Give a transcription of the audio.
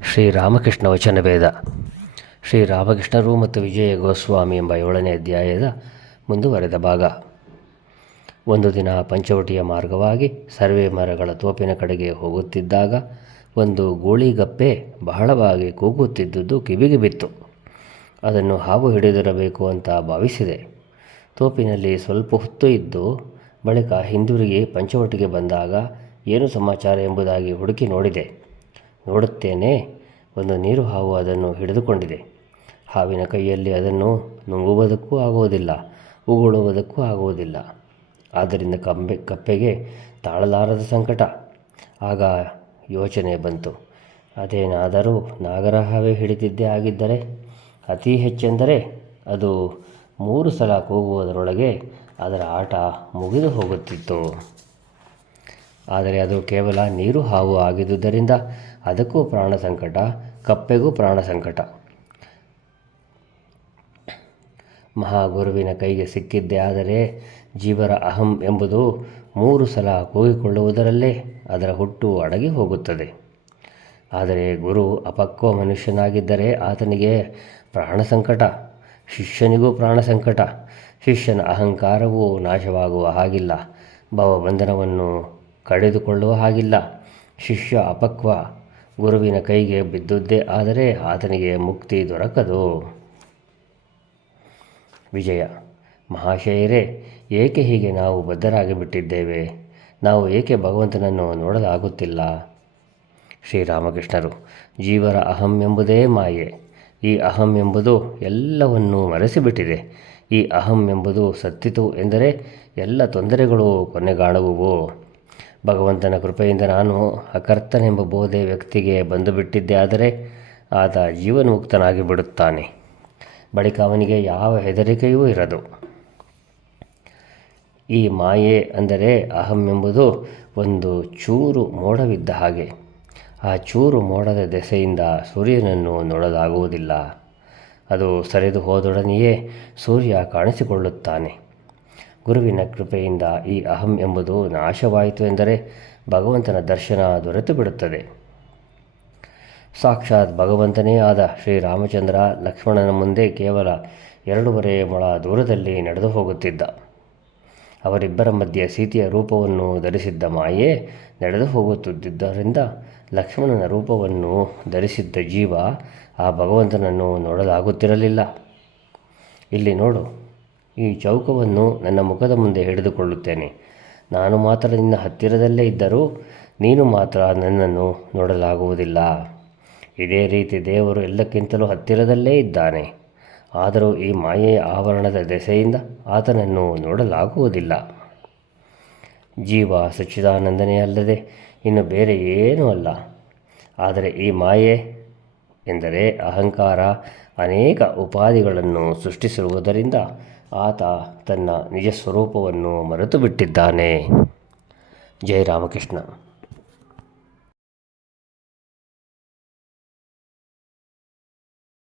ಶ್ರೀರಾಮಕೃಷ್ಣ ವಚನಭೇದ. ಶ್ರೀರಾಮಕೃಷ್ಣರು ಮತ್ತು ವಿಜಯ ಗೋಸ್ವಾಮಿ ಎಂಬ 7ನೇ ಅಧ್ಯಾಯದ ಮುಂದುವರೆದ ಭಾಗ. ಒಂದು ದಿನ ಪಂಚವಟಿಯ ಮಾರ್ಗವಾಗಿ ಸರ್ವೆ ಮರಗಳ ತೋಪಿನ ಕಡೆಗೆ ಹೋಗುತ್ತಿದ್ದಾಗ ಒಂದು ಗೂಳಿಗಪ್ಪೆ ಬಹಳವಾಗಿ ಕೂಗುತ್ತಿದ್ದುದು ಕಿವಿಗೆ ಬಿತ್ತು. ಅದನ್ನು ಹಾವು ಹಿಡಿದಿರಬೇಕು ಅಂತ ಭಾವಿಸಿದೆ. ತೋಪಿನಲ್ಲಿ ಸ್ವಲ್ಪ ಹೊತ್ತು ಇದ್ದು ಬಳಿಕ ಹಿಂದಿರುಗಿ ಪಂಚವಟಿಗೆ ಬಂದಾಗ ಏನು ಸಮಾಚಾರ ಎಂಬುದಾಗಿ ಹುಡುಕಿ ನೋಡುತ್ತೇನೆ, ಒಂದು ನೀರು ಹಾವು ಅದನ್ನು ಹಿಡಿದುಕೊಂಡಿದೆ. ಹಾವಿನ ಕೈಯಲ್ಲಿ ಅದನ್ನು ನುಂಗುವುದಕ್ಕೂ ಆಗುವುದಿಲ್ಲ, ಉಗುಳುವುದಕ್ಕೂ ಆಗುವುದಿಲ್ಲ. ಆದ್ದರಿಂದ ಕಪ್ಪೆಗೆ ತಾಳಲಾರದ ಸಂಕಟ. ಆಗ ಯೋಚನೆ ಬಂತು, ಅದೇನಾದರೂ ನಾಗರ ಹಾವೇ ಹಿಡಿದಿದ್ದೇ ಆಗಿದ್ದರೆ, ಅತಿ ಹೆಚ್ಚೆಂದರೆ ಅದು 3 ಸಲ ಕೂಗುವುದರೊಳಗೆ ಅದರ ಆಟ ಮುಗಿದು ಹೋಗುತ್ತಿತ್ತು. ಆದರೆ ಅದು ಕೇವಲ ನೀರು ಹಾವು ಆಗಿದ್ದುದರಿಂದ ಅದಕ್ಕೂ ಪ್ರಾಣ ಸಂಕಟ, ಕಪ್ಪೆಗೂ ಪ್ರಾಣ ಸಂಕಟ. ಮಹಾಗುರುವಿನ ಕೈಗೆ ಸಿಕ್ಕಿದ್ದೇ ಆದರೆ ಜೀವರ ಅಹಂ ಎಂಬುದು 3 ಸಲ ಕೂಗಿಕೊಳ್ಳುವುದರಲ್ಲೇ ಅದರ ಹುಟ್ಟು ಅಡಗಿ ಹೋಗುತ್ತದೆ. ಆದರೆ ಗುರು ಅಪಕ್ವ ಮನುಷ್ಯನಾಗಿದ್ದರೆ ಆತನಿಗೆ ಪ್ರಾಣ ಸಂಕಟ, ಶಿಷ್ಯನಿಗೂ ಪ್ರಾಣ ಸಂಕಟ. ಶಿಷ್ಯನ ಅಹಂಕಾರವು ನಾಶವಾಗುವ ಹಾಗಿಲ್ಲ, ಭವಬಂಧನವನ್ನು ಕಡಿದುಕೊಳ್ಳುವ ಹಾಗಿಲ್ಲ. ಶಿಷ್ಯ ಅಪಕ್ವ ಗುರುವಿನ ಕೈಗೆ ಬಿದ್ದುದೇ ಆದರೆ ಆತನಿಗೆ ಮುಕ್ತಿ ದೊರಕದು. ವಿಜಯ: ಮಹಾಶಯರೇ, ಏಕೆ ಹೀಗೆ ನಾವು ಬದ್ಧರಾಗಿ ಬಿಟ್ಟಿದ್ದೇವೆ? ನಾವು ಏಕೆ ಭಗವಂತನನ್ನು ನೋಡಲಾಗುತ್ತಿಲ್ಲ? ಶ್ರೀರಾಮಕೃಷ್ಣರು: ಜೀವರ ಅಹಂ ಎಂಬುದೇ ಮಾಯೆ. ಈ ಅಹಂ ಎಂಬುದು ಎಲ್ಲವನ್ನೂ ಮರೆಸಿಬಿಟ್ಟಿದೆ. ಈ ಅಹಂ ಎಂಬುದು ಸತ್ತಿತು ಎಂದರೆ ಎಲ್ಲ ತೊಂದರೆಗಳು ಕೊನೆಗಾಣುವುವು. ಭಗವಂತನ ಕೃಪೆಯಿಂದ ನಾನು ಅಕರ್ತನೆಂಬ ಬೋಧೆ ವ್ಯಕ್ತಿಗೆ ಬಂದುಬಿಟ್ಟಿದ್ದೆ ಆದರೆ ಆತ ಜೀವನ್ಮುಕ್ತನಾಗಿ ಬಿಡುತ್ತಾನೆ. ಬಳಿಕ ಅವನಿಗೆ ಯಾವ ಹೆದರಿಕೆಯೂ ಇರದು. ಈ ಮಾಯೆ ಅಂದರೆ ಅಹಂ ಎಂಬುದು ಒಂದು ಚೂರು ಮೋಡವಿದ್ದ ಹಾಗೆ. ಆ ಚೂರು ಮೋಡದ ದೆಸೆಯಿಂದ ಸೂರ್ಯನನ್ನು ನೋಡಲಾಗುವುದಿಲ್ಲ. ಅದು ಸರಿದು ಹೋದೊಡನೆಯೇ ಸೂರ್ಯ ಕಾಣಿಸಿಕೊಳ್ಳುತ್ತಾನೆ. ಗುರುವಿನ ಕೃಪೆಯಿಂದ ಈ ಅಹಂ ಎಂಬುದು ನಾಶವಾಯಿತು ಎಂದರೆ ಭಗವಂತನ ದರ್ಶನ ದೊರೆತು ಬಿಡುತ್ತದೆ. ಸಾಕ್ಷಾತ್ ಭಗವಂತನೇ ಆದ ಶ್ರೀರಾಮಚಂದ್ರ ಲಕ್ಷ್ಮಣನ ಮುಂದೆ ಕೇವಲ 2.5 ಮೊಳ ದೂರದಲ್ಲಿ ನಡೆದು ಹೋಗುತ್ತಿದ್ದ. ಅವರಿಬ್ಬರ ಮಧ್ಯೆ ಸೀತೆಯ ರೂಪವನ್ನು ಧರಿಸಿದ್ದ ಮಾಯೆ ನಡೆದು ಹೋಗುತ್ತಿದ್ದರಿಂದ ಲಕ್ಷ್ಮಣನ ರೂಪವನ್ನು ಧರಿಸಿದ್ದ ಜೀವ ಆ ಭಗವಂತನನ್ನು ನೋಡಲಾಗುತ್ತಿರಲಿಲ್ಲ. ಇಲ್ಲಿ ನೋಡು, ಈ ಚೌಕವನ್ನು ನನ್ನ ಮುಖದ ಮುಂದೆ ಹಿಡಿದುಕೊಳ್ಳುತ್ತೇನೆ. ನಾನು ಮಾತ್ರ ನಿನ್ನ ಹತ್ತಿರದಲ್ಲೇ ಇದ್ದರೂ ನೀನು ಮಾತ್ರ ನನ್ನನ್ನು ನೋಡಲಾಗುವುದಿಲ್ಲ. ಇದೇ ರೀತಿ ದೇವರು ಎಲ್ಲಕ್ಕಿಂತಲೂ ಹತ್ತಿರದಲ್ಲೇ ಇದ್ದಾನೆ. ಆದರೂ ಈ ಮಾಯೆಯ ಆವರಣದ ದೆಸೆಯಿಂದ ಆತನನ್ನು ನೋಡಲಾಗುವುದಿಲ್ಲ. ಜೀವ ಸಚ್ಚಿದಾನಂದನೇ ಅಲ್ಲದೆ ಇನ್ನು ಬೇರೆ ಏನೂ ಅಲ್ಲ. ಆದರೆ ಈ ಮಾಯೆ ಎಂದರೆ ಅಹಂಕಾರ ಅನೇಕ ಉಪಾಧಿಗಳನ್ನು ಸೃಷ್ಟಿಸಿರುವುದರಿಂದ ಆತ ತನ್ನ ನಿಜ ಸ್ವರೂಪವನ್ನು ಮರೆತು ಬಿಟ್ಟಿದ್ದಾನೆ. ಜೈ ರಾಮಕೃಷ್ಣ.